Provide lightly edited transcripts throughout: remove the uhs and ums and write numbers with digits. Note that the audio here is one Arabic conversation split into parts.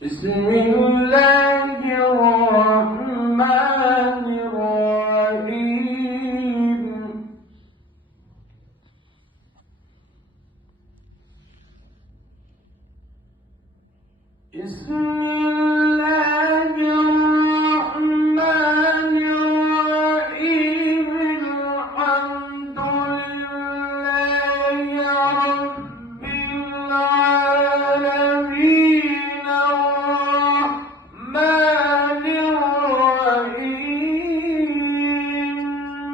بسم الله الرحمن الرحيم. بسم الله الرحمن الرحيم. الحمد لله رب العالمين الرحمن الرحيم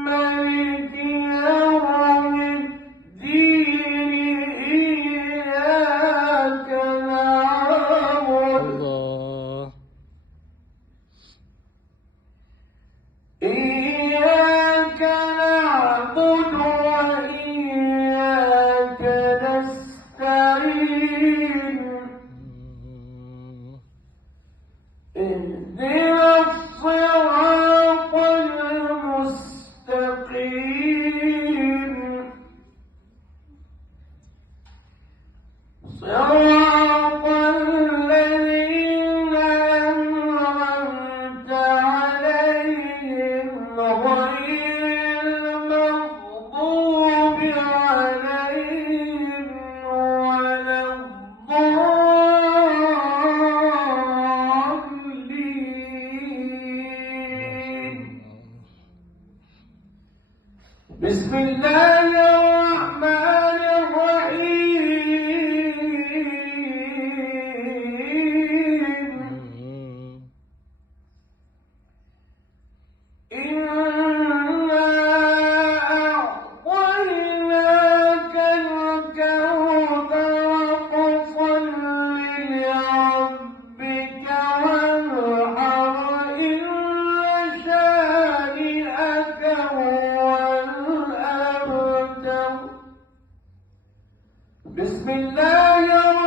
مالك يوم الدين. إياك نعبد وإياك نستعين. اهدنا الصراط المستقيم، صراط الذين أنعمت عليهم غير المغضوب عليهم ولا الضالين. بسم الله الرحمن الرحيم. إنا أعطيناك الكوثر فصل لربك وانحر. إن شانئك هو الأبتر. بسم الله الرحمن